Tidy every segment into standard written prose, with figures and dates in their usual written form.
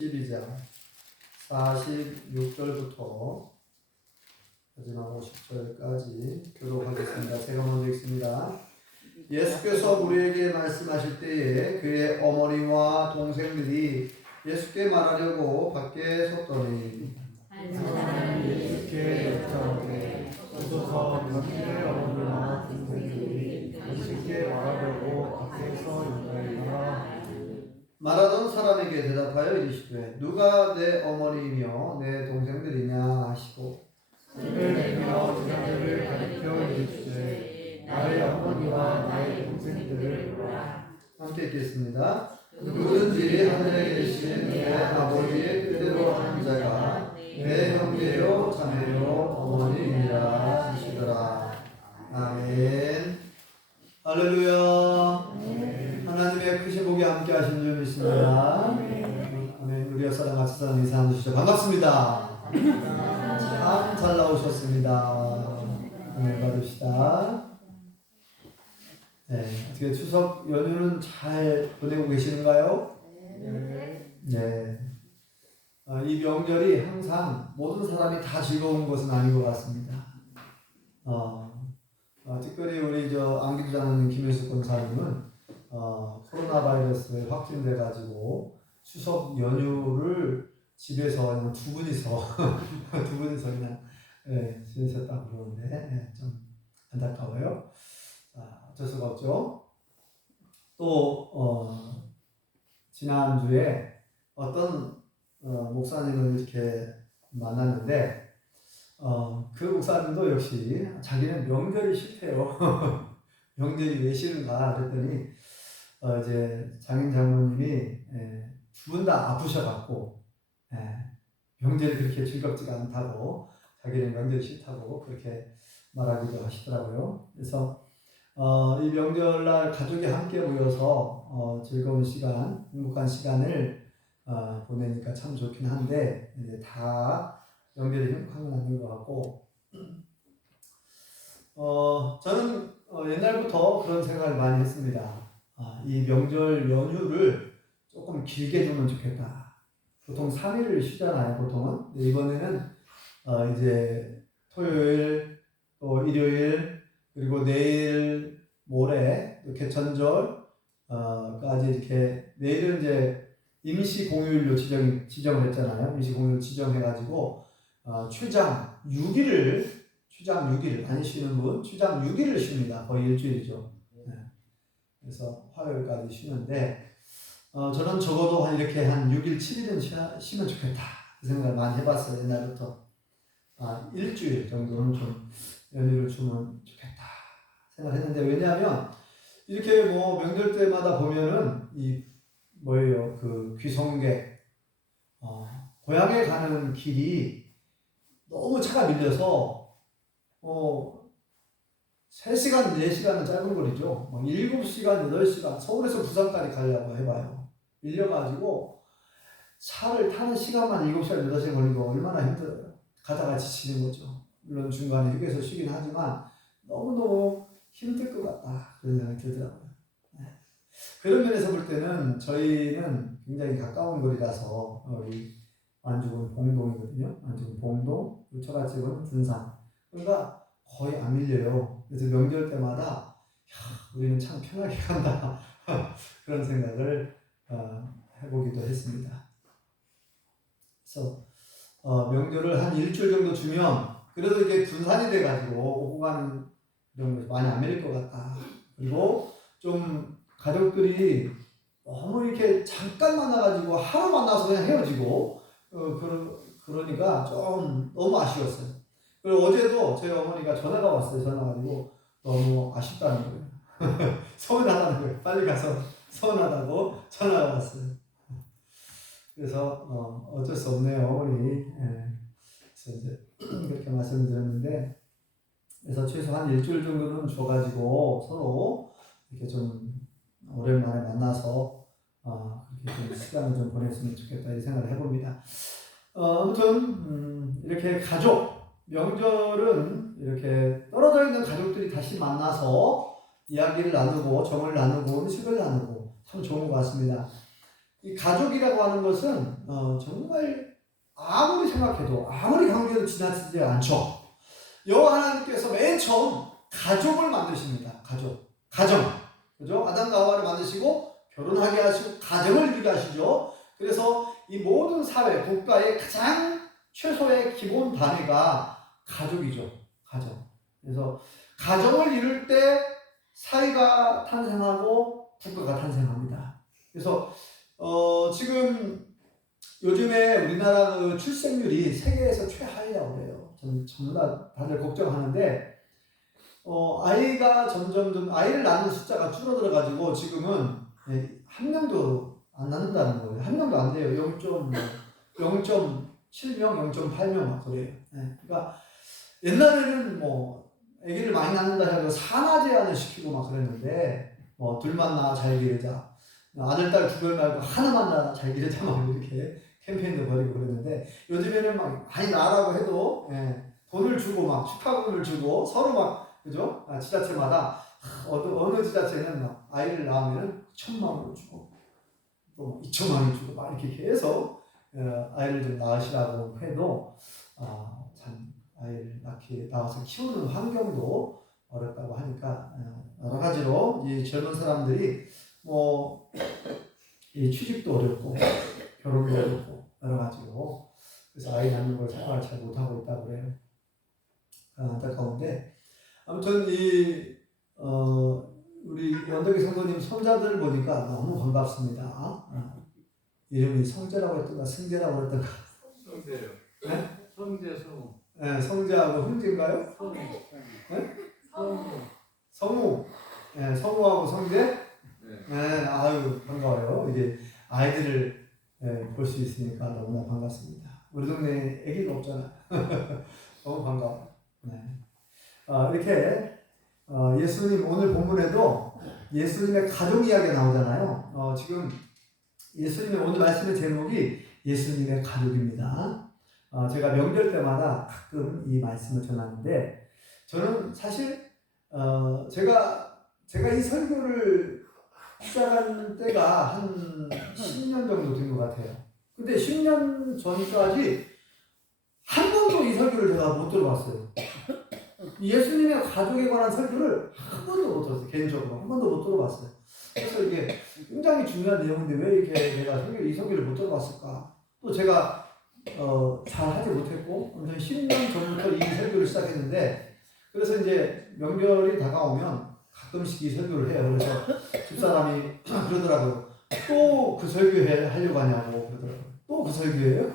12장 46절부터 마지막 50절까지 교독하겠습니다. 제가 먼저 읽습니다. 예수께서 우리에게 말씀하실 때에 그의 어머니와 동생들이 예수께 말하려고 밖에 섰더니 한 사람이 예수께 여쭤오되 오소서 당신의 어머니와 동생들이 당신께 말하려고 밖에서 있나이다. 말하던 사람에게 대답하여 이르시되 누가 내 어머니이며 내 동생들이냐 하시고 손을 내밀어 그들을 가리켜 이르시되 나의 어머니와 나의 동생들을 보라. 함께 읽겠습니다. 누구든지 하늘에 계신 내 아버지의 뜻대로 하는 자가 내 형제요 자매요 어머니이라 하시더라. 아멘. 할렐루야. 하나님의 크신 복이 함께 하신 줄 믿습니다. 아멘. 우리 옆사람 같이 사는 인사 주시죠. 반갑습니다. 참 잘 나오셨습니다. 아멘. 받읍시다. 네, 어떻게 추석 연휴는 잘 보내고 계시는가요? 네. 이 명절이 항상 모든 사람이 다 즐거운 것은 아닌 것 같습니다. 특별히 우리 안기도 장로님 김효숙 권사님은 코로나 바이러스에 확진돼 가지고 추석 연휴를 집에서 그냥 두 분이서 그냥 지내셨다고 그러는데 좀 안타까워요. 어쩔 수가 없죠. 또 지난주에 어떤 목사님을 이렇게 만났는데 그 목사님도 역시 자기는 명절이 싫대요. 명절이 왜 싫은가 그랬더니 이제 장인 장모님이 두 분 다 아프셔갖고 명절이 그렇게 즐겁지가 않다고 자기는 명절이 싫다고 그렇게 말하기도 하시더라고요. 그래서 이 명절날 가족이 함께 모여서 즐거운 시간, 행복한 시간을 보내니까 참 좋긴 한데 이제 다 명절이 행복한 건 아닌 것 같고 저는 옛날부터 그런 생각을 많이 했습니다. 이 명절 연휴를 조금 길게 주면 좋겠다. 보통 3일을 쉬잖아요, 보통은. 근데 이번에는 이제 토요일, 또 일요일, 그리고 내일, 모레, 또 개천절까지 이렇게 내일은 이제 임시 공휴일로 지정을 했잖아요. 임시 공휴일 지정해가지고 최장 6일을 안 쉬는 분, 최장 6일을 쉽니다. 거의 일주일이죠. 네. 그래서 화요일까지 쉬는데 저는 적어도 이렇게 한 6일, 7일은 쉬면 좋겠다. 그 생각을 많이 해봤어요. 옛날부터. 일주일 정도는 좀 연휴를 주면 좋겠다 생각했는데 왜냐하면 이렇게 뭐 명절 때마다 보면은 그 귀성객 고향에 가는 길이 너무 차가 밀려서 3시간, 4시간은 짧은 거리죠. 7시간, 8시간 서울에서 부산까지 가려고 해봐요. 밀려가지고 차를 타는 시간만 7시간, 8시간 걸리고 얼마나 힘들어요. 가다가 지치는 거죠. 물론 중간에 휴게소 쉬긴 하지만 너무너무 힘들 것 같다 그런 생각이 들더라고요. 그런 면에서 볼 때는 저희는 굉장히 가까운 거리라서 우리 안주군 봉동이거든요. 안주군 봉동, 처갓집은 군산. 그러니까 거의 안 밀려요. 그래서 명절 때마다 우리는 참 편하게 간다 그런 생각을 해보기도 했습니다. 그래서 명절을 한 일주일 정도 주면 그래도 이게 분산이 돼가지고 오고 가는 이런 것이 많이 안 밀릴 것 같다. 그리고 좀 가족들이 너무 이렇게 잠깐 만나가지고 하루 만나서 그냥 헤어지고 그러니까 좀 너무 아쉬웠어요. 그리고 어제도 저희 어머니가 전화가 왔어요. 전화 가지고 너무 아쉽다는 거예요. 서운하다는 거예요. 빨리 가서 서운하다고 전화가 왔어요. 그래서 어쩔 수 없네요, 우리. 그래서 이제 그렇게 말씀드렸는데, 그래서 최소 한 일주일 정도는 줘가지고 서로 이렇게 좀 오랜만에 만나서 그렇게 좀 시간을 좀 보냈으면 좋겠다 이 생각을 해봅니다. 아무튼 이렇게 명절은 이렇게 떨어져 있는 가족들이 다시 만나서 이야기를 나누고 정을 나누고 음식을 나누고 참 좋은 것 같습니다. 이 가족이라고 하는 것은 정말 아무리 생각해도 아무리 강조해도 지나치지 않죠. 여호와 하나님께서 맨 처음 가족을 만드십니다. 가정. 그죠? 아담과 하와를 만드시고 결혼하게 하시고 가정을 이루게 하시죠. 그래서 이 모든 사회, 국가의 가장 최소의 기본 단위가 가족이죠. 가정. 그래서 가정을 이룰 때 사회가 탄생하고 국가가 탄생합니다. 그래서 지금 요즘에 우리나라 그 출생률이 세계에서 최하위라고 그래요. 전부 다들 걱정하는데 아이가 점점 아이를 낳는 숫자가 줄어들어 가지고 지금은 한 명도 안 낳는다는 거예요. 한 명도 안 돼요. 0.7명, 0.8명 막 그래요. 그러니까 옛날에는 뭐 아기를 많이 낳는다 해서 산하 제한을 시키고 막 그랬는데 뭐 둘만 낳아 잘 기르자, 아들 딸 두 명 말고 하나만 낳아 잘 기르자 막 이렇게 캠페인도 벌이고 그랬는데 요즘에는 막 많이 낳으라고 해도 돈을 주고 막 축하금을 주고 서로 막 그죠? 지자체마다 어느 지자체는 막 아이를 낳으면 1,000만 원을 주고 또 2천만 원 주고 막 이렇게 계속 아이를 좀 낳으시라고 해도 참 아이를 낳아서 키우는 환경도 어렵다고 하니까 여러 가지로 이 젊은 사람들이 뭐 이 취직도 어렵고 결혼도 어렵고 여러 가지로 그래서 아이 낳는 걸 생각을 잘 못하고 있다고 그래요. 안타까운데 아무튼 우리 연덕이 성도님 손자들 보니까 너무 반갑습니다. 이름이 성재라고 했던가 승재라고 했던가. 성재요. 네? 성재 성우. 네, 성재하고 흥재인가요? 성우. 네? 성우. 성우. 네, 성우하고 성재? 네, 아유 반가워요. 이게 아이들을 볼 수 있으니까 너무나 반갑습니다. 우리 동네에 애기가 없잖아. 너무 반가워. 네. 이렇게 예수님 오늘 본문에도 예수님의 가족 이야기가 나오잖아요. 지금 예수님의 오늘 말씀의 제목이 예수님의 가족입니다. 제가 명절 때마다 가끔 이 말씀을 전하는데 저는 사실 제가 이 설교를 시작한 때가 한 10년 정도 된 것 같아요. 근데 10년 전까지 한 번도 이 설교를 제가 못 들어봤어요. 예수님의 가족에 관한 설교를 한 번도 못 들었어요. 개인적으로 한 번도 못 들어봤어요. 그래서 이게 굉장히 중요한 내용인데 왜 이렇게 내가 이 설교를 못 들어봤을까? 또 제가 잘 하지 못했고 아무튼 10년 전부터 이 설교를 시작했는데 그래서 이제 명절이 다가오면 가끔씩 이 설교를 해요. 그래서 집사람이 그러더라고요. 또 그 설교 하려고 하냐고 그러더라고요. 또 그 설교예요?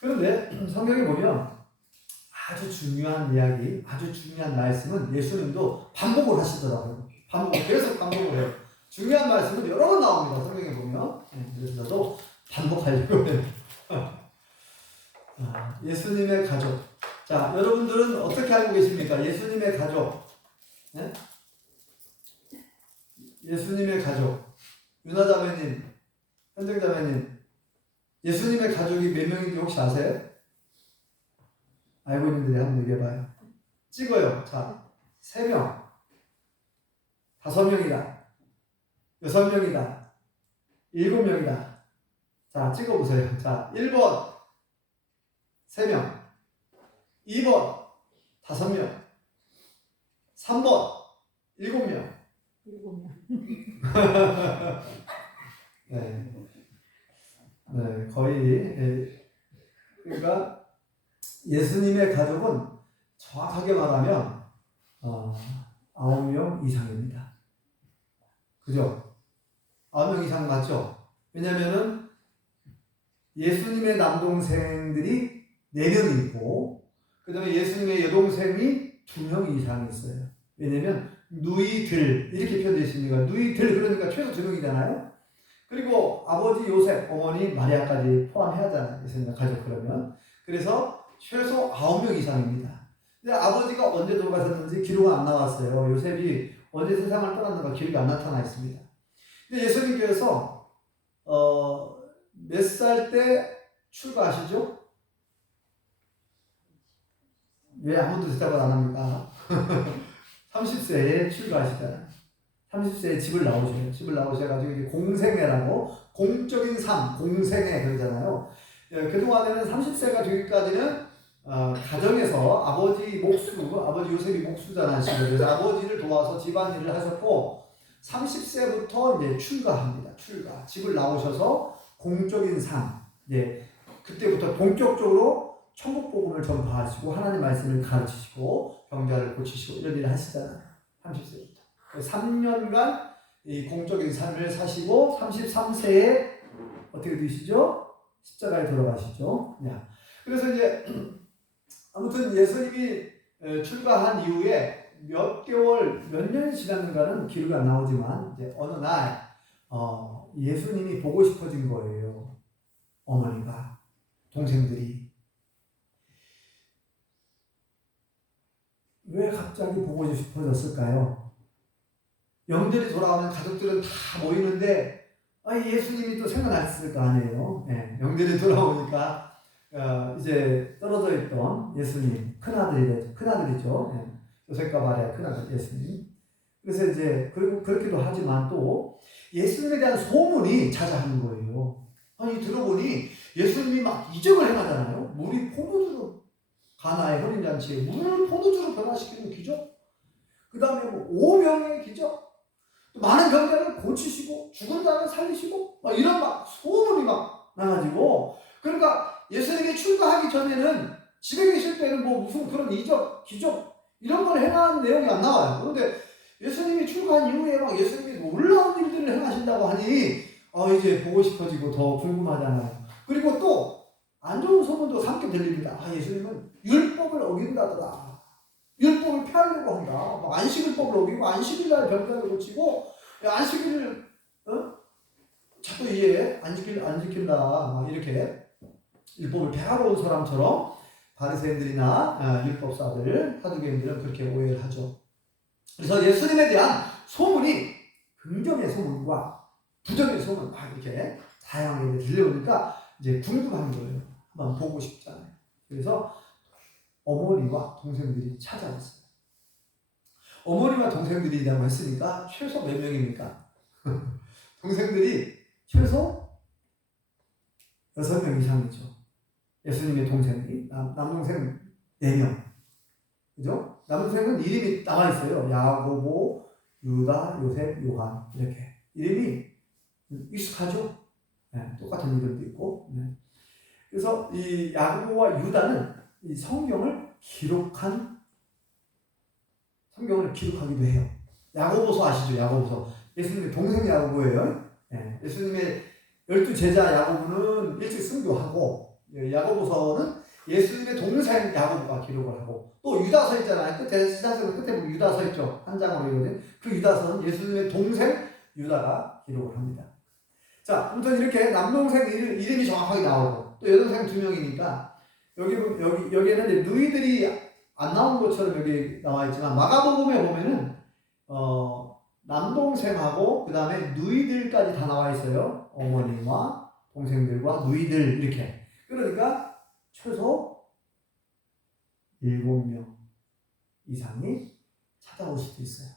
그런데 성경에 보면 아주 중요한 이야기, 아주 중요한 말씀은 예수님도 반복을 하시더라고요. 계속 반복을 해요. 중요한 말씀은 여러 번 나옵니다. 성경에 보면. 그래서 저도 반복하려고 해요. 예수님의 가족. 자, 여러분들은 어떻게 알고 계십니까? 예수님의 가족. 네? 예수님의 가족. 윤하자매님, 현정자매님, 예수님의 가족이 몇 명인지 혹시 아세요? 알고 있는 분들이 한번 얘기해봐요. 찍어요. 자, 3명, 5명이다, 6명이다, 7명이다. 자, 찍어보세요. 자, 1번, 3명, 2번, 5명, 3번, 7명. 네. 네, 거의, 그러니까, 예수님의 가족은 정확하게 말하면 9명 이상입니다. 그죠? 9명 이상 맞죠? 왜냐면은 예수님의 남동생들이 4명이 있고 그 다음에 예수님의 여동생이 2명 이상이 있어요. 왜냐면 누이들 이렇게 표현되어 있습니다. 누이들 그러니까 최소 2명이잖아요. 그리고 아버지 요셉, 어머니 마리아까지 포함해야 하잖아요. 예수님의 가족 그러면. 그래서 최소 9명 이상입니다. 근데 아버지가 언제 돌아가셨는지 기록은 안 나왔어요. 요셉이 언제 세상을 떠났는가 기록이 안 나타나 있습니다. 근데 예수님께서 몇 살 때 출가하시죠? 왜 아무도 대답을 안 합니까? 30세에 출가하시잖아요. 30세에 집을 나오셔요. 집을 나오셔가지고 이제 공생애라고 공적인 삶, 공생애 그러잖아요. 그동안에는 30세가 되기까지는 가정에서 아버지 요셉이 목수잖아요. 그래서 아버지를 도와서 집안일을 하셨고 30세부터 이제 출가합니다. 집을 나오셔서 공적인 삶, 이제 그때부터 본격적으로 천국 복음을 전파하시고 하나님 말씀을 가르치시고 병자를 고치시고 이런 일을 하시잖아요. 30세부터. 3년간 이 공적인 삶을 사시고 33세에 어떻게 되시죠? 십자가에 돌아가시죠. 그래서 이제 아무튼 예수님이 출가한 이후에 몇 년이 지났는가는 기록이 안 나오지만 이제 어느 날 예수님이 보고 싶어진 거예요. 어머니가, 동생들이. 왜 갑자기 보고 싶어졌을까요? 영들이 돌아오면 가족들은 다 모이는데 예수님이 또 생각났을 거 아니에요. 영들이 돌아오니까 이제 떨어져 있던 예수님, 큰아들이죠. 요셉과 마리아 큰아들 예수님. 그래서 이제 그렇기도 하지만 또 예수님에 대한 소문이 자자하는 거예요. 들어보니 예수님이 막 이적을 행하잖아요. 물이 포도주로 가나의 혼인잔치에 물을 포도주로 변화시키는 기적. 그 다음에 5명의 기적. 또 많은 병자를 고치시고 죽은 자를 살리시고 이런 소문이 나가지고, 그러니까 예수님이 출가하기 전에는 집에 계실 때는 무슨 그런 이적, 기적 이런 걸 행하는 내용이 안 나와요. 그런데 예수님이 출가한 이후에 예수님이 놀라운 일들을 행하신다고 하니 이제 보고 싶어지고 더 궁금하잖아요. 그리고 또 안 좋은 소문도 함께 들립니다. 예수님은 율법을 어긴다더라. 율법을 폐하려고 한다. 안식일법을 어기고 안식일날 병자를 고치고 안식일을 자꾸 안 지킨다. 이렇게 율법을 폐하러 온 사람처럼 바리새인들이나 율법사들, 사두개인들은 그렇게 오해를 하죠. 그래서 예수님에 대한 소문이 긍정의 소문과 부정의 소문 이렇게 다양하게 들려오니까 이제 궁금한 거예요. 한번 보고 싶잖아요. 그래서 어머니와 동생들이 찾아왔어요. 어머니와 동생들이라고 했으니까 최소 몇 명입니까? 동생들이 최소 6명 이상이죠. 예수님의 동생이 남동생 4명. 그죠? 남동생은 이름이 나와 있어요. 야고보, 유다, 요셉, 요한 이렇게 이름이 익숙하죠. 똑같은 이름도 있고. 그래서 이 야고보와 유다는 이 성경을 기록하기도 해요. 야고보서 아시죠? 야고보서. 예수님의 동생 야고보예요. 예수님의 12제자 야고보는 일찍 승교하고, 야고보서는 예수님의 동생 야고보가 기록을 하고, 또 유다서 있잖아요. 끝에 보면 유다서 있죠. 한 장으로 이루어진 그 유다서는 예수님의 동생 유다가 기록을 합니다. 자, 아무튼 이렇게 남동생 이름이 정확하게 나오고, 또 여동생 2명이니까 여기에는 이제 누이들이 안 나온 것처럼 여기 나와 있지만 마가복음에 보면은 남동생하고 그 다음에 누이들까지 다 나와 있어요. 어머니와 동생들과 누이들 이렇게. 그러니까 최소 7명 이상이 찾아올 수도 있어요.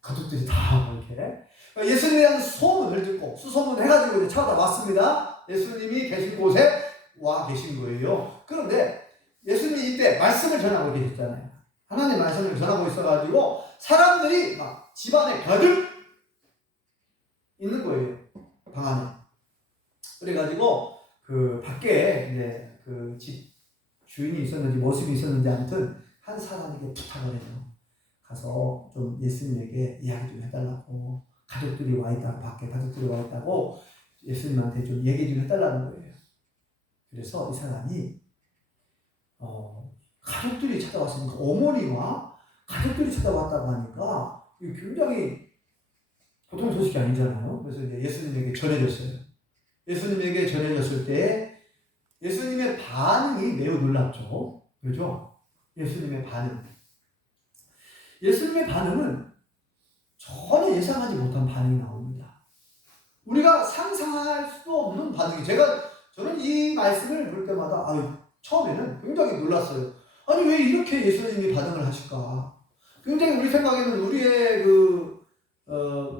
가족들이 다 이렇게. 예수님에 대한 소문을 듣고 수소문해가지고 찾아왔습니다. 예수님이 계신 곳에 와 계신 거예요. 그런데 예수님이 이때 말씀을 전하고 계셨잖아요. 하나님 말씀을 전하고 있어가지고 사람들이 집안에 가득 있는 거예요. 방 안에. 그래가지고 그 밖에 이제 그 집 주인이 있었는지 모습이 있었는지 아무튼 한 사람에게 부탁을 해요. 가서 좀 예수님에게 이야기 좀 해달라고, 가족들이 와 있다고, 밖에 가족들이 와 있다고 예수님한테 좀 얘기 좀 해달라는 거예요. 그래서 이 사람이 가족들이 찾아왔으니까, 어머니와 가족들이 찾아왔다고 하니까 굉장히 보통 소식이 아니잖아요. 그래서 이제 예수님에게 전해졌어요. 예수님에게 전해졌을 때 예수님의 반응이 매우 놀랍죠. 그렇죠? 예수님의 반응은 전혀 예상하지 못한 반응이 나옵니다. 우리가 상상할 수도 없는 반응이. 저는 이 말씀을 볼 때마다 처음에는 굉장히 놀랐어요. 아니 왜 이렇게 예수님이 반응을 하실까? 굉장히 우리 생각에는 우리의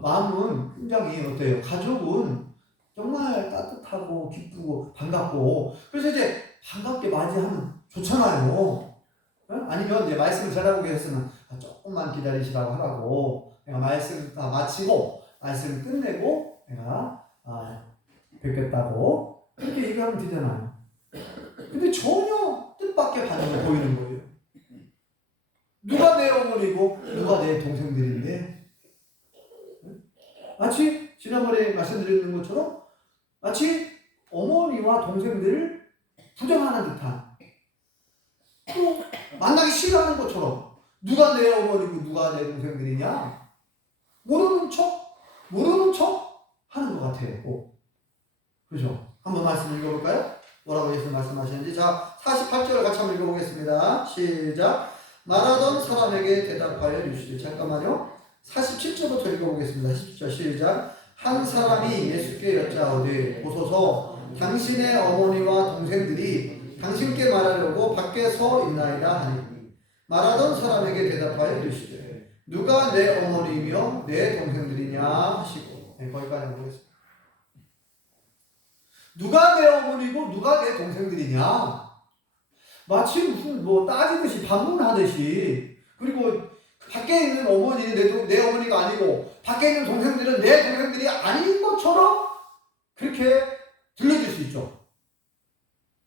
마음은 굉장히 어때요? 가족은 정말 따뜻하고 기쁘고 반갑고 그래서 이제 반갑게 맞이하면 좋잖아요. 어? 아니면 이제 말씀을 잘하고 계셨으면 조금만 기다리시라고 하라고 내가 말씀 다 마치고 말씀을 끝내고 내가 뵙겠다고 그렇게 얘기하면 되잖아요. 근데 전혀 뜻밖의 반응을 보이는 거예요. 누가 내 어머니고 누가 내 동생들인데 마치 지난번에 말씀드렸는 것처럼 마치 어머니와 동생들을 부정하는 듯한 또 만나기 싫어하는 것처럼 누가 내 어머니고 누가 내 동생들이냐 모르는 척 하는 것 같아요. 그죠? 한번 말씀 읽어볼까요? 뭐라고 예수 말씀하시는지. 자, 48절을 같이 한번 읽어보겠습니다. 시작. 말하던 사람에게 대답하여 이르시되. 잠깐만요. 47절부터 읽어보겠습니다. 17절 시작. 한 사람이 예수께 여짜오되 보소서 당신의 어머니와 동생들이 당신께 말하려고 밖에 서 있나이다 하니 말하던 사람에게 대답하여 이르시되 누가 내 어머니며 내 동생들이냐 하시고. 네, 거기까지 보겠습니다. 누가 내 어머니고 누가 내 동생들이냐 마치 무슨 따지듯이 반문하듯이 그리고 밖에 있는 어머니는 내 어머니가 아니고 밖에 있는 동생들은 내 동생들이 아닌 것처럼 그렇게 들려질 수 있죠.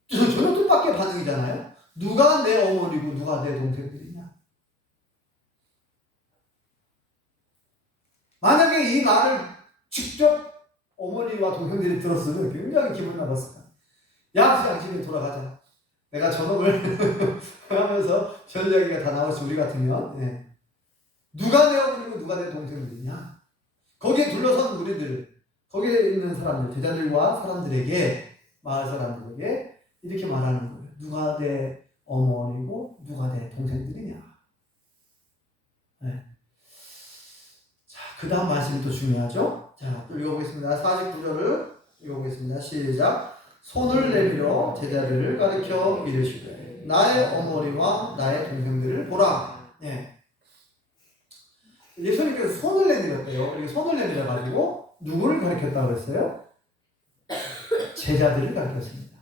전혀 뜻밖의 반응이잖아요. 누가 내 어머니고 누가 내 동생들이냐. 만약에 이 말을 직접 어머니와 동생들이 들었으면 굉장히 기분 나빴을 거야. 야, 그냥 집에 돌아가자. 내가 저놈을 하면서 별 이야기가 다 나올지 우리 같으면. 예. 누가 내 어머니고 누가 내 동생들이냐. 거기에 둘러선 우리들, 거기에 있는 사람들, 제자들과 사람들에게, 마을 사람들에게 이렇게 말하는 거예요. 누가 내 어머니고 누가 내 동생들이냐. 예. 자, 그 다음 말씀이 또 중요하죠. 자, 또 읽어보겠습니다. 49절을 읽어보겠습니다. 시작. 손을 내밀어 제자들을 가리켜 이르시되 나의 어머니와 나의 동생들을 보라. 예. 예수님께서 손을 내밀었대요. 이렇게 손을 내밀어가지고 누구를 가리켰다고 했어요? 제자들을 가리켰습니다.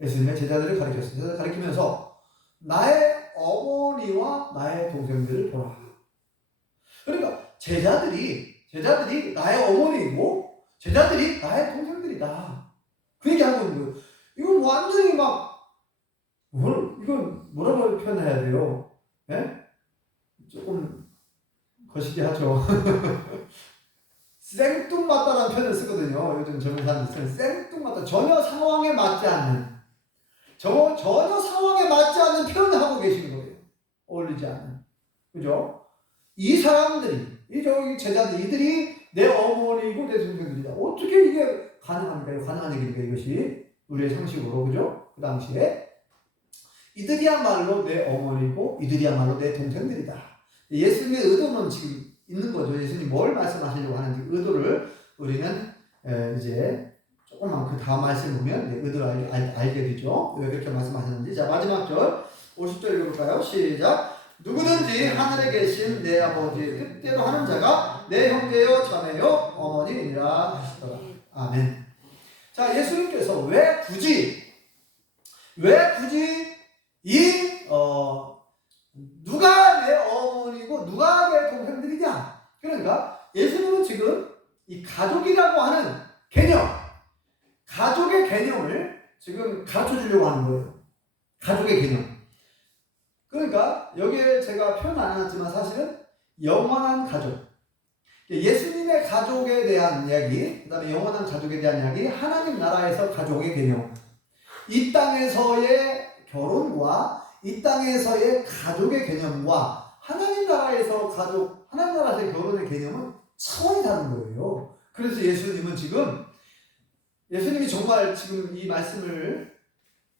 예수님의 제자들을 가리켰습니다. 가리키면서 나의 어머니와 나의 동생들을 보라. 그러니까 제자들이 나의 어머니이고 제자들이 나의 동생들이다. 그 얘기하고 있는 거예요. 이건 완전히 이건 뭐라고 표현해야 돼요? 예? 조금 거시기 하죠. 생뚱맞다라는 표현을 쓰거든요. 요즘 젊은 사람들은 생뚱맞다. 전혀 상황에 맞지 않는 표현을 하고 계시는 거예요. 어울리지 않는. 그죠? 이 사람들이, 이 제자들, 이들이 내 어머니고 내 동생들이다. 어떻게 이게 가능합니까? 가능한 얘기니까 이것이 우리의 상식으로. 그죠? 그 당시에 이들이야말로 내 어머니고 이들이야말로 내 동생들이다. 예수님의 의도는 지금 있는 거죠. 예수님이 뭘 말씀하시려고 하는지 의도를 우리는 이제 조금만 그 다음 말씀 보면 의도를 알게 되죠. 왜 그렇게 말씀하셨는지. 자, 마지막 절 50절 읽어볼까요? 시작. 누구든지 하늘에 계신 내 아버지의 뜻대로 하는 자가 내 형제요 자매요 어머니이라 하시더라. 아멘. 자, 예수님께서 왜 굳이 누가 내 어머니고 누가 내 동생들이냐. 그러니까 예수님은 지금 이 가족이라고 하는 가족의 개념을 지금 가르쳐 주려고 하는 거예요. 가족의 개념. 그러니까 여기에 제가 표현 안 해놨지만 사실은 영원한 가족. 예수님의 가족에 대한 이야기, 그 다음에 영원한 가족에 대한 이야기, 하나님 나라에서 가족의 개념. 이 땅에서의 결혼과 이 땅에서의 가족의 개념과 하나님 나라에서 가족, 하나님 나라에서의 결혼의 개념은 차원이 다른 거예요. 그래서 예수님이 정말 지금 이 말씀을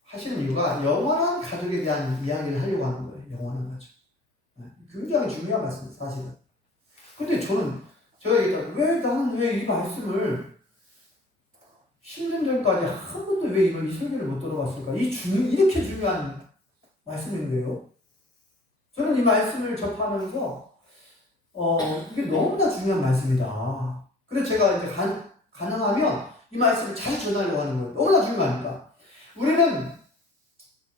하시는 이유가 영원한 가족에 대한 이야기를 하려고 하는 거예요. 영원한 가족. 굉장히 중요한 말씀입니다, 사실은. 근데 제가 얘기했다. 나는 왜 이 말씀을 10년 전까지 한 번도 왜 이 설교를 못 들어봤을까? 이렇게 중요한 말씀인데요. 저는 이 말씀을 접하면서 이게 너무나 중요한 말씀이다. 그래서 제가 이제 가능하면 이 말씀을 잘 전하려고 하는 거예요. 너무나 중요하니까. 우리는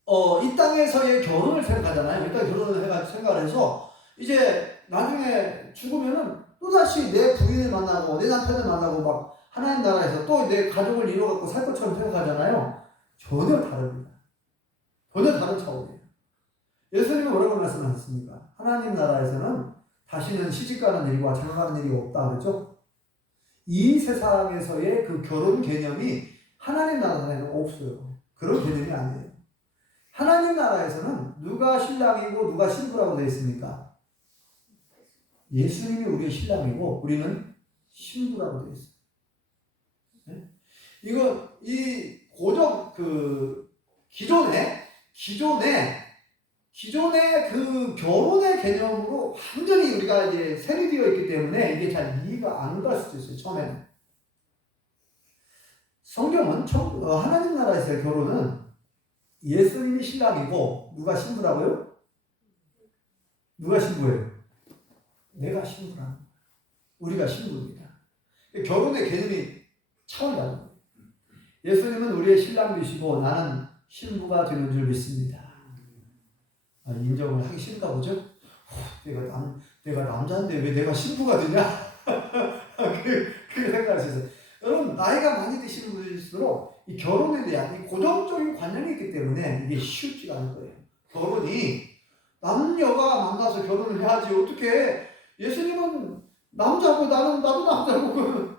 이 땅에서의 결혼을 생각하잖아요. 이 땅에 결혼을 생각을 해서 이제 나중에 죽으면은 또다시 내 부인을 만나고 내 남편을 만나고 막 하나님 나라에서 또 내 가족을 이루어갖고 살 것처럼 생각하잖아요. 전혀 다릅니다. 전혀 다른 차원이에요. 예수님은 뭐라고 말씀하셨습니까? 하나님 나라에서는 다시는 시집가는 일과 장가가는 일이 없다 그랬죠? 이 세상에서의 그 결혼 개념이 하나님 나라에는 없어요. 그런 개념이 아니에요. 하나님 나라에서는 누가 신랑이고 누가 신부라고 되어 있습니까? 예수님이 우리의 신랑이고 우리는 신부라고 되어 있어요. 네? 이 고정 기존의 그 결혼의 개념으로 완전히 우리가 이제 세뇌되어 있기 때문에 이게 잘 이해가 안 갈 수도 있어요. 처음에는. 성경은 하나님 나라에서의 결혼은 예수님이 신랑이고 누가 신부라고요? 누가 신부예요? 내가 신부라. 우리가 신부입니다. 결혼의 개념이 차원이 다른 거예요. 예수님은 우리의 신랑 되시고 나는 신부가 되는 줄 믿습니다. 인정을 하기 싫은가 보죠? 내가 남자인데 왜 내가 신부가 되냐? 그렇게 생각할 수 있어요. 여러분, 나이가 많이 드시는 분일수록 이 결혼에 대한 이 고정적인 관념이 있기 때문에 이게 쉽지가 않을 거예요. 결혼이 남녀가 만나서 결혼을 해야지 어떻게 예수님은 남자고 나도 남자고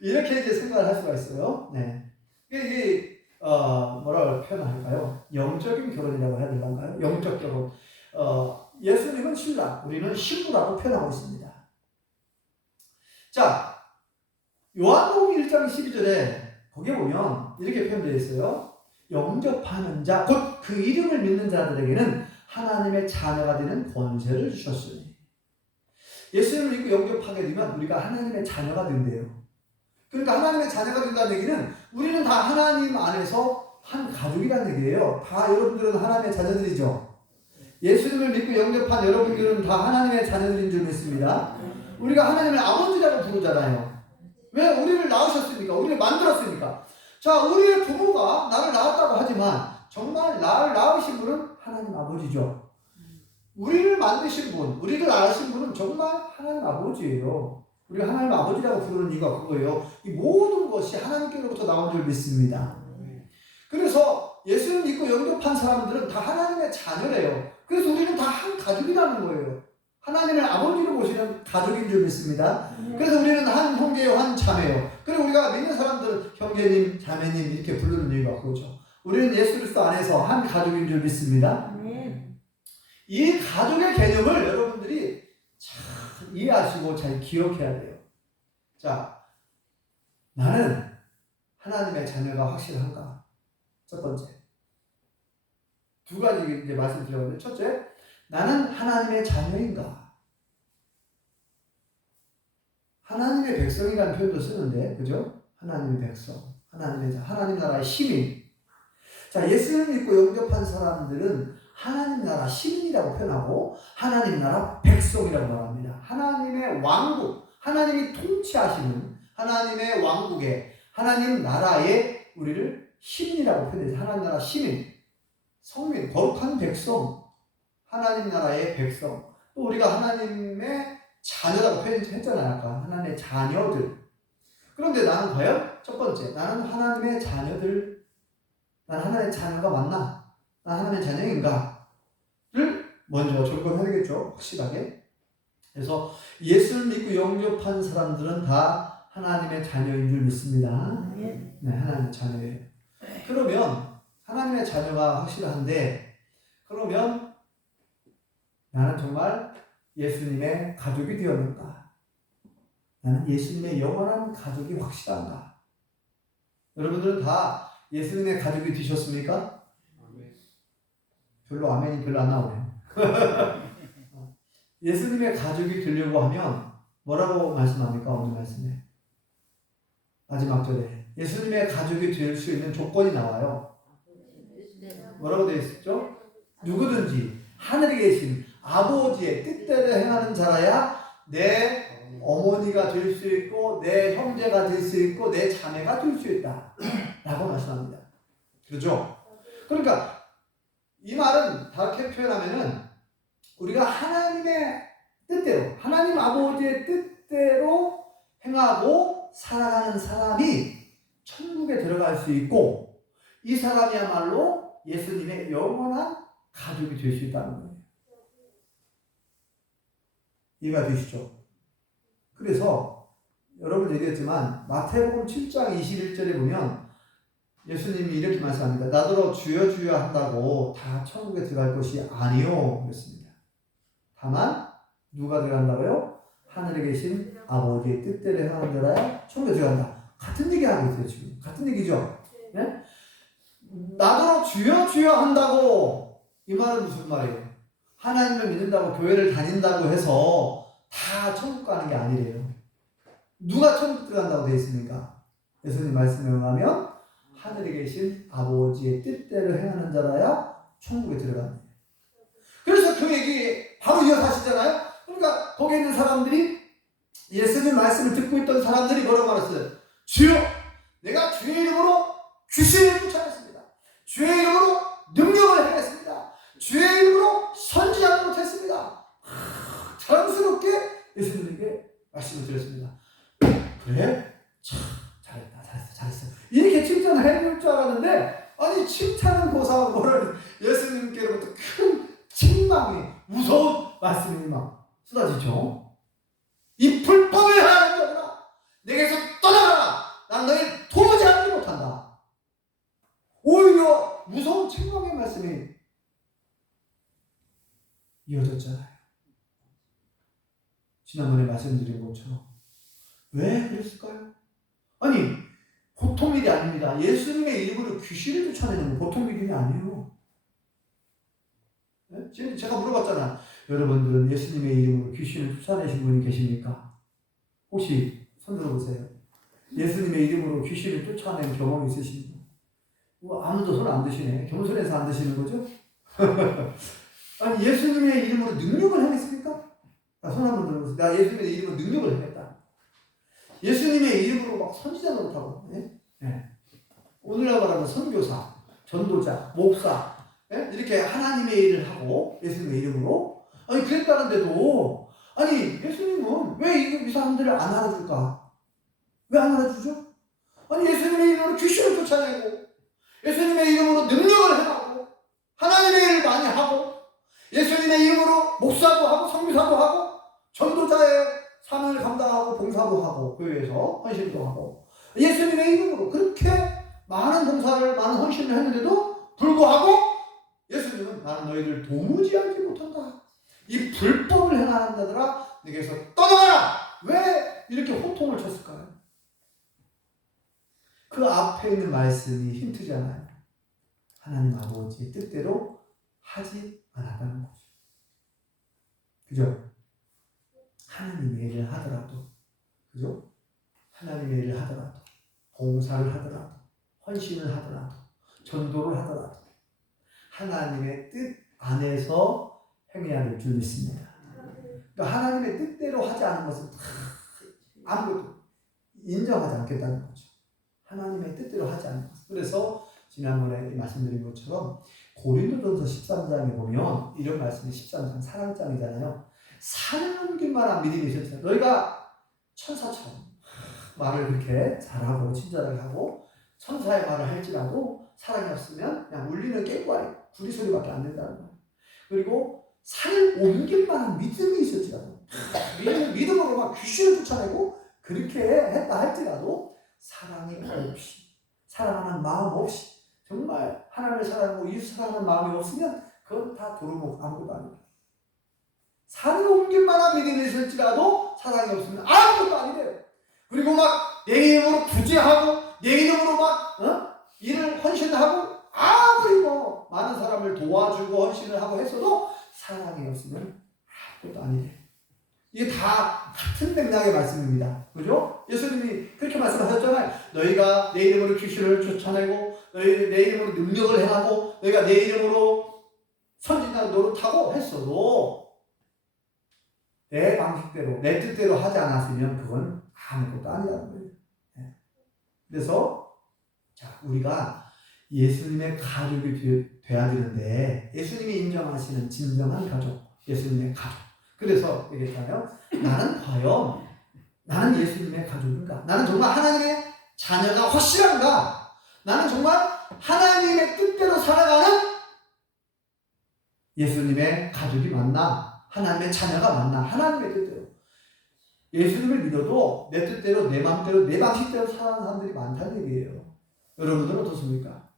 이렇게 이제 생각을 할 수가 있어요. 네. 이게 뭐라고 표현할까요? 영적인 결혼이라고 해야 되나요? 영적 결혼. 예수님은 신랑, 우리는 신부라고 표현하고 있습니다. 자, 요한복음 1장 12절에 거기에 보면 이렇게 표현되어 있어요. 영접하는 자, 곧 그 이름을 믿는 자들에게는 하나님의 자녀가 되는 권세를 주셨으니. 예수님을 믿고 영접하게 되면 우리가 하나님의 자녀가 된대요. 그러니까 하나님의 자녀가 된다는 얘기는 우리는 다 하나님 안에서 한 가족이라는 얘기예요. 다 여러분들은 하나님의 자녀들이죠. 예수님을 믿고 영접한 여러분들은 다 하나님의 자녀들인 줄 믿습니다. 우리가 하나님을 아버지라고 부르잖아요. 왜? 우리를 낳으셨으니까. 우리를 만들었으니까. 자, 우리의 부모가 나를 낳았다고 하지만 정말 나를 낳으신 분은 하나님 아버지죠. 우리를 만드신 분, 우리를 낳으신 분은 정말 하나님 아버지예요. 우리가 하나님 아버지라고 부르는 이유가 그거예요. 이 모든 것이 하나님께로부터 나온 줄 믿습니다. 그래서 예수를 믿고 영접한 사람들은 다 하나님의 자녀래요. 그래서 우리는 다 한 가족이라는 거예요. 하나님을 아버지로 보시는 가족인 줄 믿습니다. 그래서 우리는 한 형제요, 한 자매요. 그리고 우리가 믿는 사람들은 형제님, 자매님 이렇게 부르는 이유가 그거죠. 우리는 예수 그리스도 안에서 한 가족인 줄 믿습니다. 이 가족의 개념을 여러분들이 잘 이해하시고 잘 기억해야 돼요. 자, 나는 하나님의 자녀가 확실한가? 첫 번째. 두 가지 이제 말씀드렸는데, 첫째, 나는 하나님의 자녀인가? 하나님의 백성이라는 표현도 쓰는데, 그죠? 하나님의 백성, 하나님 나라의 시민. 자, 예수를 믿고 영접한 사람들은 하나님 나라 시민이라고 표현하고 하나님 나라 백성이라고 말합니다. 하나님의 왕국, 하나님이 통치하시는 하나님의 왕국에 하나님 나라에 우리를 시민이라고 표현해서 하나님 나라 시민, 성민, 거룩한 백성, 하나님 나라의 백성. 또 우리가 하나님의 자녀라고 표현했잖아요. 아까 하나님의 자녀들. 그런데 나는 과연 첫 번째, 나는 하나님의 자녀들, 난 하나님의 자녀가 맞나? 난 하나님의 자녀인가? 를 먼저 점검해야 되겠죠. 확실하게. 그래서 예수를 믿고 영접한 사람들은 다 하나님의 자녀인 줄 믿습니다. 네, 하나님의 자녀예요. 그러면 하나님의 자녀가 확실한데, 그러면 나는 정말 예수님의 가족이 되었는가? 나는 예수님의 영원한 가족이 확실한가? 여러분들은 다 예수님의 가족이 되셨습니까? 별로 아멘이 별로 안 나오네요. 예수님의 가족이 되려고 하면 뭐라고 말씀합니까? 오늘 말씀에 마지막 절에 예수님의 가족이 될 수 있는 조건이 나와요. 뭐라고 되어 있었죠? 누구든지 하늘에 계신 아버지의 뜻대로 행하는 자라야 내 어머니가 될 수 있고 내 형제가 될 수 있고 내 자매가 될 수 있다 라고 말씀합니다. 그렇죠? 그러니까 이 말은 다르게 표현하면은 우리가 하나님의 뜻대로 하나님 아버지의 뜻대로 행하고 살아가는 사람이 천국에 들어갈 수 있고 이 사람이야말로 예수님의 영원한 가족이 될 수 있다는 거예요. 이해가 되시죠? 그래서 여러분 얘기했지만 마태복음 7장 21절에 보면 예수님이 이렇게 말씀합니다. 나더러 주여 주여 한다고 다 천국에 들어갈 것이 아니요 그랬습니다. 다만 누가 들어간다고요? 하늘에 계신 아버지의 뜻대로 행하는 자라야 천국에 들어간다. 같은 얘기 하고 있어요 지금. 같은 얘기죠? 네? 나더러 주여 주여 한다고 이 말은 무슨 말이에요? 하나님을 믿는다고 교회를 다닌다고 해서 다 천국 가는 게 아니래요. 누가 천국 들어간다고 되어 있습니까? 예수님 말씀에 의하면 하늘에 계신 아버지의 뜻대로 행하는 자라야 천국에 들어간다. 그래서 그 얘기 바로 이어서 하시잖아요. 그러니까 거기에 있는 사람들이 예수님 말씀을 듣고 있던 사람들이 뭐라고 말했어요? 주여 내가 주의 이름으로 귀신을 쫓아냈습니다. 주의 이름으로 능력을 행했습니다. 주의 이름으로 선지자를 못했습니다. 자랑스럽게 예수님에게 말씀을 드렸습니다. 그래? 참 잘했다 잘했어 이렇게 칭찬을 해줄 줄 알았는데 아니 칭찬은 고사하고 뭐를 예수님께로부터 큰 책망이 무서운 말씀이 막 쏟아지죠. 이 불법을 행하는 자들아 내게서 떠나가라. 난 너희를 도무지 알지 못한다. 오히려 무서운 책망의 말씀이 이어졌잖아요. 지난번에 말씀드린 것처럼 왜 그랬을까요? 아니 보통 일이 아닙니다. 예수님의 이름으로 귀신을 쫓아내는 건 보통 일이 아니에요. 네? 지금 제가 물어봤잖아요. 여러분들은 예수님의 이름으로 귀신을 쫓아내신 분이 계십니까? 혹시 손 들어보세요. 예수님의 이름으로 귀신을 쫓아낸 경험이 있으신 분? 뭐 아무도 손 안 드시네. 겸손해서 안 드시는 거죠? 아니 예수님의 이름으로 능력을 행했습니까? 손 한번 들어보세요. 나 예수님의 이름으로 능력을 행했다. 예수님의 이름으로 막 선지자 노릇하고, 예? 예. 오늘날 말하면 선교사, 전도자, 목사, 예? 이렇게 하나님의 일을 하고 예수님의 이름으로 아니 그랬다는데도 아니 예수님은 왜 이 사람들을 안 알아줄까? 왜 안 알아주죠? 아니 예수님의 이름으로 귀신을 쫓아내고 예수님의 이름으로 능력을 행하고 하나님의 일을 많이 하고 예수님의 이름으로 목사도 하고 선교사도 하고 전도자의 사명을 감당하고 봉사도 하고 교회에서 헌신도 하고 예수님의 이름으로 그렇게 많은 봉사를 많은 헌신을 했는데도 불구하고 예수님은 나는 너희를 도무지 알지 못한다. 이 불법을 행하는 자들아 내게서 떠나가라. 왜 이렇게 호통을 쳤을까요? 그 앞에 있는 말씀이 힌트잖아요. 하나님 아버지의 뜻대로 하지 않았다는 거죠. 그죠? 하나님의 일을 하더라도, 그죠? 하나님의 일을 하더라도, 봉사를 하더라도, 헌신을 하더라도, 전도를 하더라도, 하나님의 뜻 안에서 행해야 될 줄 믿습니다. 그러니까 하나님의 뜻대로 하지 않은 것은 아무것도 인정하지 않겠다는 거죠. 하나님의 뜻대로 하지 않는 것. 그래서 지난번에 말씀드린 것처럼 고린도전서 13장에 보면 이런 말씀이 13장 사랑장이잖아요. 산을 넘길 만한 믿음이 있었어요. 너희가 천사처럼 말을 그렇게 잘하고 친절하게 하고 천사의 말을 할지라도 사랑이 없으면 그냥 울리는 깨꼬리 구리 소리밖에 안 된다는 거예요. 그리고 산을 옮길 만한 믿음이 있었지라도 믿음으로 막 귀신을 쫓아내고 그렇게 했다 할지라도 사랑이 없이 사랑하는 마음 없이 정말 하나님을 사랑하고 이웃을 사랑하는 마음이 없으면 그건 다 도루묵 아무것도 아닙니다. 산을 옮길 만한 믿음이 있을지라도 사랑이 없으면 아무것도 아니래요. 그리고 막 내 이름으로 구제하고 내 이름으로 막 일을 헌신하고 아무리 뭐 많은 사람을 도와주고 헌신을 하고 했어도 사랑이 없으면 아무것도 아니래요. 이게 다 같은 맥락의 말씀입니다. 그죠? 예수님이 그렇게 말씀하셨잖아요. 너희가 내 이름으로 귀신을 쫓아내고 너희 내 이름으로 능력을 행하고 너희가 내 이름으로 선진장 노릇하고 했어도 내 방식대로 내 뜻대로 하지 않았으면 그건 아무것도 아니라는 거예요. 예. 그래서 자, 우리가 예수님의 가족이 되어야 되는데 예수님이 인정하시는 진정한 가족, 예수님의 가족. 그래서 얘기했잖아요. 나는 과연 나는 예수님의 가족인가? 나는 정말 하나님의 자녀가 확실한가? 나는 정말 하나님의 뜻대로 살아가는 예수님의 가족이 맞나? 하나님의 자녀가 맞나? 하나님의 뜻대로. 예수님을 믿어도 내 뜻대로, 내 마음대로, 내 방식대로 살아가는 사람들이 많다는 얘기예요. 여러분들은 어떻습니까?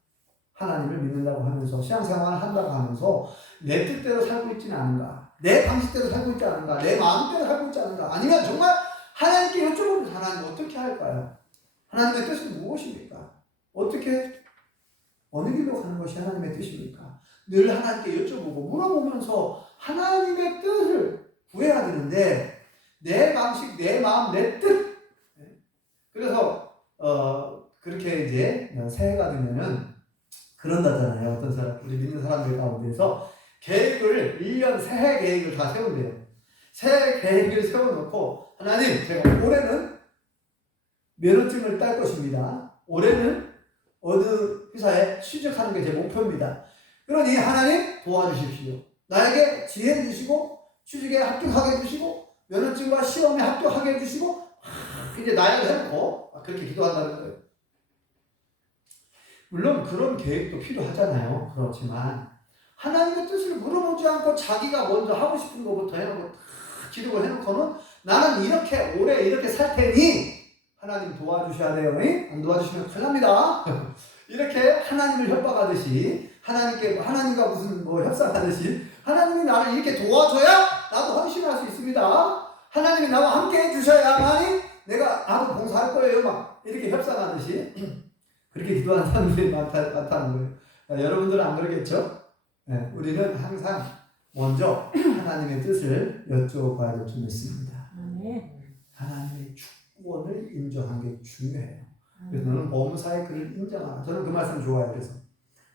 하나님을 믿는다고 하면서 신앙생활을 한다고 하면서 내 뜻대로 살고 있지는 않은가? 내 방식대로 살고 있지 않은가? 내 마음대로 살고 있지 않은가? 아니면 정말 하나님께 여쭤보면 하나님 어떻게 할까요? 하나님의 뜻은 무엇입니까? 어떻게 어느 길로 가는 것이 하나님의 뜻입니까? 늘 하나님께 여쭤보고 물어보면서 하나님의 뜻을 구해야 되는데 내 방식, 내 마음, 내 뜻. 그래서 그렇게 이제 새해가 되면은 그런다잖아요. 어떤 사람, 우리 믿는 사람들 가운데서 계획을 1년 새해 계획을 다 세운대요. 새해 계획을 세워놓고 하나님, 제가 올해는 면허증을 딸 것입니다. 올해는 어느 회사에 취직하는 게 제 목표입니다. 그러니 하나님 도와주십시오. 나에게 지혜 주시고 취직에 합격하게 해주시고 면허증과 시험에 합격하게 해주시고 이제 나약을 해놓고 그렇게 기도한다는 거예요. 물론 그런 계획도 필요하잖아요. 그렇지만 하나님의 뜻을 물어보지 않고 자기가 먼저 하고 싶은 것부터 해놓고 다 기록을 해놓고는 나는 이렇게 올해 이렇게 살 테니 하나님 도와주셔야 돼요. 안 도와주시면 큰일 납니다. 이렇게 하나님을 협박하듯이 하나님과 무슨 협상하듯이 하나님이 나를 이렇게 도와줘야 나도 헌신할 수 있습니다. 하나님이 나와 함께 해주셔야만이 나도 봉사할 거예요. 막 이렇게 협상하듯이 그렇게 기도하는 사람들이 많다는 거예요. 여러분들은 안 그러겠죠? 네, 우리는 항상 먼저 하나님의 뜻을 여쭤봐야 될 줄 믿습니다. 하나님의 주권을 인정하는 게 중요해요. 그래서 너는 범사의 그를 인정하라. 저는 그 말씀 좋아해요. 그래서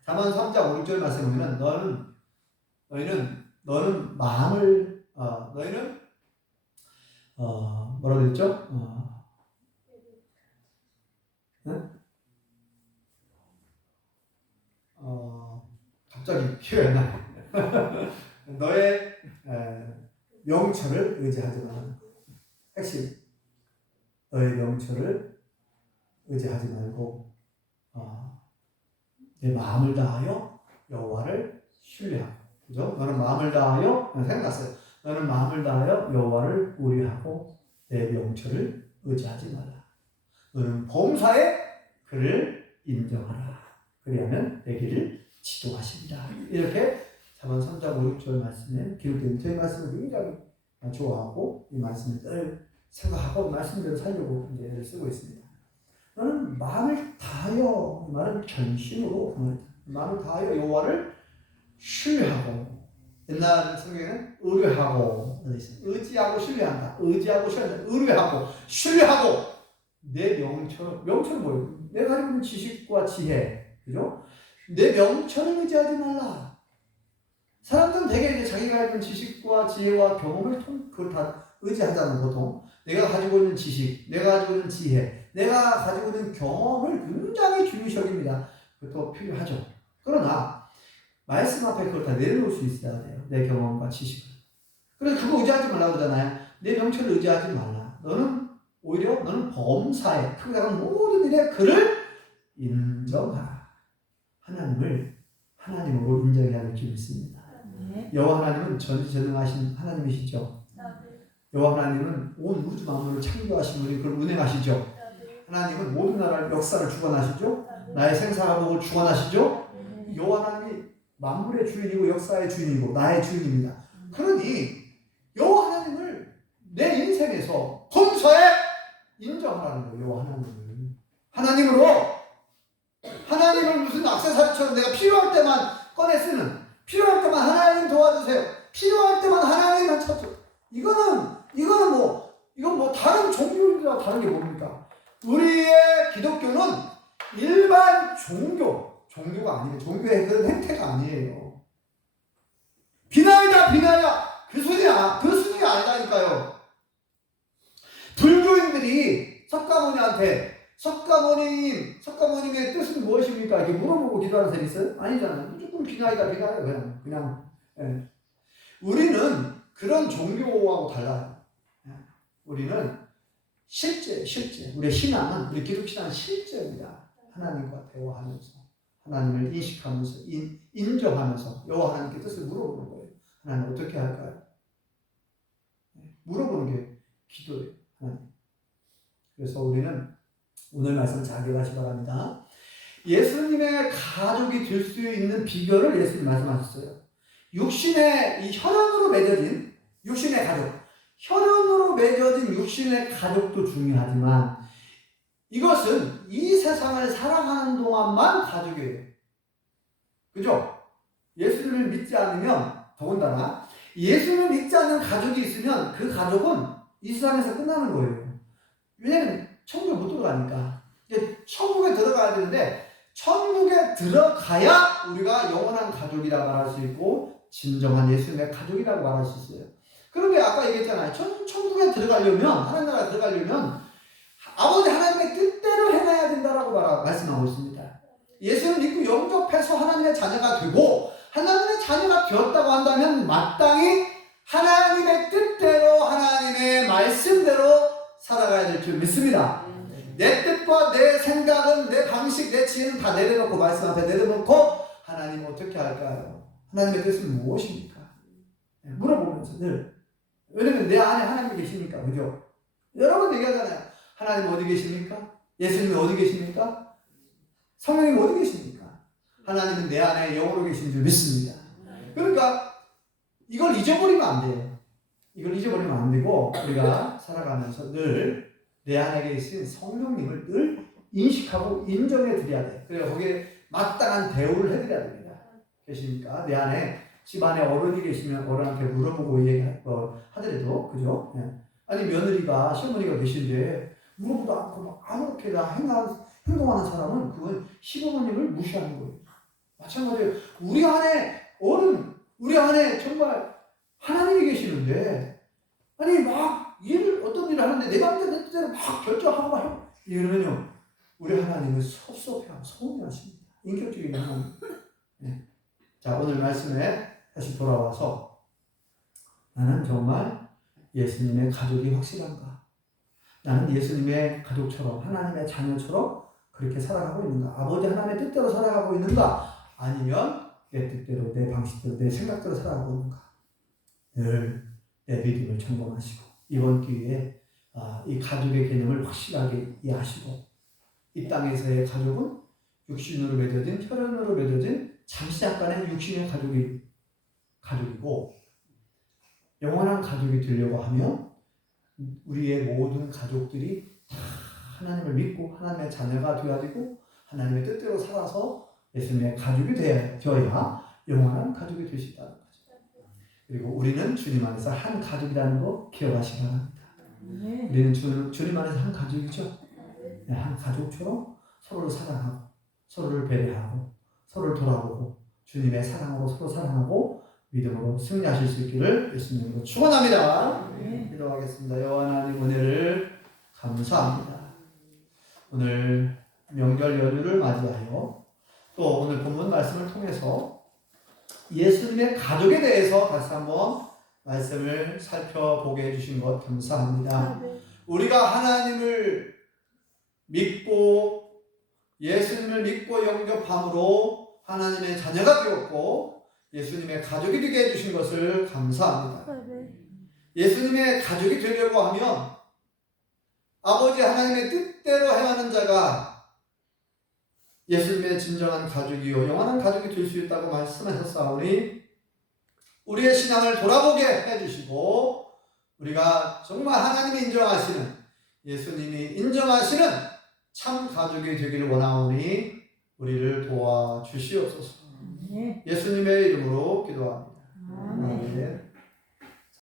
잠언 3장 5절 말씀에 보면 너는 마음을 너희는 뭐라고 했죠? 갑자기 기억이 안 나요. 너의 명철을 의지하지 말라. 핵심. 너의 명철을 의지하지 말고 내 마음을 다하여 여호와를 신뢰하고, 그죠? 너는 마음을 다하여 생각났어요. 너는 마음을 다하여 여호와를 우려하고 내 명철을 의지하지 말라. 너는 범사에 그를 인정하라. 그리하면 내 길을 지도하십니다. 이렇게 잠언 3장 5, 6절 말씀에 기록된 저희 말씀을 굉장히 좋아하고 이 말씀을 늘 생각하고 말씀대로 살려고 이제 쓰고 있습니다. 너는 마음을 다하여, 말은 전심으로 마음을 다하여 여호와를 신뢰하고, 옛날 성경에는 의뢰하고 의지하고 신뢰한다. 의지하고 신뢰한다. 의뢰하고 신뢰하고 내 명철은 뭐예요? 내가 가지고 있는 지식과 지혜, 그죠? 내 명철을 의지하지 말라. 사람들은 되게 이제 자기가 가지고 있는 지식과 지혜와 경험을 그걸 다 의지하잖아. 보통 내가 가지고 있는 지식, 내가 가지고 있는 지혜, 내가 가지고 있는 경험을 굉장히 중요시 여깁니다. 그것도 필요하죠. 그러나 말씀 앞에 그걸 다 내려놓을 수 있어야 돼요. 내 경험과 지식을. 그래서 그거 의지하지 말라고 하잖아요. 내 명철을 의지하지 말라. 너는 범사에 크고 작은 모든 일에 그를 인정하라. 하나님을 하나님으로 인정해야 될 줄 믿습니다. 여호와 하나님은 전지전능하신 하나님이시죠. 여호와 하나님은 온 우주 만물을 창조하신 분이 그걸 운행하시죠. 하나님은 모든 나라를 역사를 주관하시죠. 나의 생사화복을 주관하시죠. 여호와 하나님이 만물의 주인이고 역사의 주인이고 나의 주인입니다. 그러니 여호와 하나님을 내 인생에서 범사에 인정하라는 거예요. 여호와 하나님을 하나님을 무슨 악세사리처럼 내가 필요할 때만 꺼내 쓰는, 필요할 때만 하나님 도와주세요, 필요할 때만 하나님만 찾죠. 이건 뭐 다른 종교들과 다른 게 뭡니까? 우리의 기독교는 일반 종교가 아니에요. 종교의 그런 행태가 아니에요. 비나이다 비나야 그 순이야. 그 순위가 아니라니까요. 불교인들이 석가모님의 뜻은 무엇입니까? 이렇게 물어보고 기도하는 사람이 있어요? 아니잖아요. 무조건 비나이다 비나야 그냥. 예. 우리는 그런 종교하고 달라요. 예. 우리는 실제 우리의 신앙은 우리 기독 신앙은 실제입니다. 하나님과 대화하면서 하나님을 인식하면서 인정하면서 여호와 하나님께 뜻을 물어보는 거예요. 하나님 어떻게 할까요? 물어보는 게 기도예요. 하나님. 그래서 우리는 오늘 말씀 잘 기억하시기 바랍니다. 예수님의 가족이 될 수 있는 비결을 예수님 말씀하셨어요. 육신의 이 혈연으로 맺어진 육신의 가족, 혈연으로 맺어진 육신의 가족도 중요하지만 이것은 이 세상을 살아가는 동안만 가족이에요. 그죠? 예수를 믿지 않으면 더군다나 예수를 믿지 않는 가족이 있으면 그 가족은 이 세상에서 끝나는 거예요. 왜냐면 천국에 못 들어가니까. 이제 천국에 들어가야 되는데 천국에 들어가야 우리가 영원한 가족이라 말할 수 있고 진정한 예수님의 가족이라고 말할 수 있어요. 그런데 아까 얘기했잖아요. 천국에 들어가려면 하나님 나라에 들어가려면 아버지 하나님의 뜻대로 해놔야 된다라고 말씀하고 있습니다. 예수를 믿고 영접해서 하나님의 자녀가 되고 하나님의 자녀가 되었다고 한다면 마땅히 하나님의 뜻대로 하나님의 말씀대로 살아가야 될 줄 믿습니다. 내 뜻과 내 생각은 내 방식 내 지혜는 다 내려놓고 말씀 앞에 내려놓고 하나님 어떻게 할까요? 하나님의 뜻은 무엇입니까? 물어보면서 늘. 왜냐면 내 안에 하나님이 계시니까. 그죠? 여러 번 얘기하잖아요. 하나님 어디 계십니까? 예수님이 어디 계십니까? 성령님 어디 계십니까? 하나님은 내 안에 영으로 계신 줄 믿습니다. 그러니까 이걸 잊어버리면 안 돼요. 이걸 잊어버리면 안 되고 우리가 살아가면서 늘 내 안에 계신 성령님을 늘 인식하고 인정해 드려야 돼. 그래서 거기에 마땅한 대우를 해드려야 됩니다. 계십니까? 내 안에 집안에 어른이 계시면 어른한테 물어보고 하더라도 그죠? 아니 며느리가 시어머니가 계신데 물어보도 않고 막 아무렇게나 행동하는 사람은 그건 시부모님을 무시하는 거예요. 마찬가지로 우리 안에 어른, 우리 안에 정말 하나님이 계시는데 아니 막 어떤 일을 하는데 내 맘대로 막 결정하고 막 이러면요 우리 하나님은 섭섭해하고 서운해하십니다. 인격적인 하나님. 네. 자 오늘 말씀에 다시 돌아와서 나는 정말 예수님의 가족이 확실한가? 나는 예수님의 가족처럼 하나님의 자녀처럼 그렇게 살아가고 있는가? 아버지 하나님의 뜻대로 살아가고 있는가? 아니면 내 뜻대로 내 방식대로 내 생각대로 살아가고 있는가? 늘 내 믿음을 점검하시고 이번 기회에 이 가족의 개념을 확실하게 이해하시고 이 땅에서의 가족은 육신으로 맺어진 혈연으로 맺어진 잠시 약간의 육신의 가족이고 영원한 가족이 되려고 하면 우리의 모든 가족들이 다 하나님을 믿고 하나님의 자녀가 되어야 되고 하나님의 뜻대로 살아서 예수님의 가족이 되어야 영원한 가족이 될 수 있다는 거죠. 그리고 우리는 주님 안에서 한 가족이라는 거 기억하시기 바랍니다. 우리는 주님 안에서 한 가족이죠. 한 가족처럼 서로를 사랑하고 서로를 배려하고 서로를 돌아보고 주님의 사랑으로 서로 사랑하고 믿음으로 승리하실 수 있기를 예수님으로 축원합니다. 기도하겠습니다. 여호와 하나님 은혜를 감사합니다. 오늘 명절 연휴를 맞이하여 또 오늘 본문 말씀을 통해서 예수님의 가족에 대해서 다시 한번 말씀을 살펴보게 해주신 것 감사합니다. 우리가 하나님을 믿고 예수님을 믿고 영접함으로 하나님의 자녀가 되었고 예수님의 가족이 되게 해주신 것을 감사합니다. 예수님의 가족이 되려고 하면 아버지 하나님의 뜻대로 행하는 자가 예수님의 진정한 가족이요 영원한 가족이 될 수 있다고 말씀하셨사오니 우리의 신앙을 돌아보게 해주시고 우리가 정말 하나님이 인정하시는 예수님이 인정하시는 참 가족이 되기를 원하오니 우리를 도와주시옵소서. 예수님의 이름으로 기도합니다. 아멘.